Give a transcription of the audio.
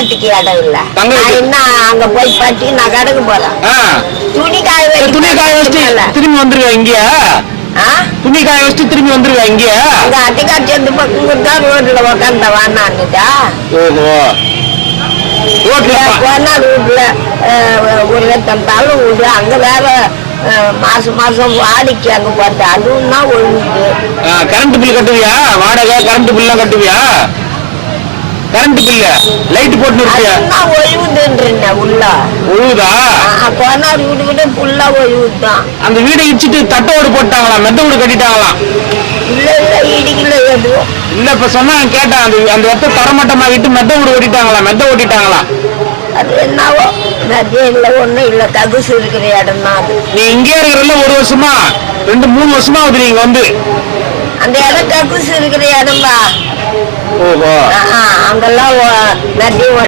மாட்டுக்கு இடம் இல்ல. என்ன அங்க போய் பட்டி நான் கடைக்கு போறேன். துணி காய வச்சு திரும்பி வந்துருவேன் இங்கயா? துணி காய வச்சு திரும்பி வந்துருவேன் இங்கயா? அங்க அட்டிக்காட்சி அந்த பக்கம் தான் ரோட்ல உக்காந்த வானான்னுட்டா. ஓஹோ, போனா வீட்டுல ஒரு தந்தாலும் வீடு அங்க வேற மாசம் மாசம் வாடிக்கை அங்க போறது அதுவும் தான் ஒழுங்குது. Current bill கட்டுவியா? வாடகை கரண்ட் பில் எல்லாம் கட்டுவியா? கரண்ட் பில்ல லைட் போட்டு இருக்கியா? ஒழுகுதுன்றேன் உள்ள. ஒழுகுதா? கோனார் வீட்டுக்கிட்ட ஃபுல்லா ஒழுகுதான். அந்த வீடை இடிச்சிட்டு தட்டை ஓடு போட்டாங்களா? மெத்த வீடு கட்டிட்டாங்களாம். இல்ல இல்ல இடிக்கல எதுவும் இல்ல. இப்ப சொன்னா கேட்டேன், அந்த இடத்த தரமட்டமா விட்டு மெத்த வீடு ஓட்டிட்டாங்களா? மெத்த ஓட்டிட்டாங்களா? அது என்னவோ மத்தியம் இல்ல ஒண்ணும் இல்ல தகுசு இருக்கிற இடம் தான் அது. நீ இங்கே இருக்கிறதுல 1 வருஷமா 2-3 வருஷமா ஆகுது நீங்க வந்து. அந்த இடம் தகுசு இருக்கிற இடம்பா. ஓஹோ, அங்கெல்லாம் மத்தியம்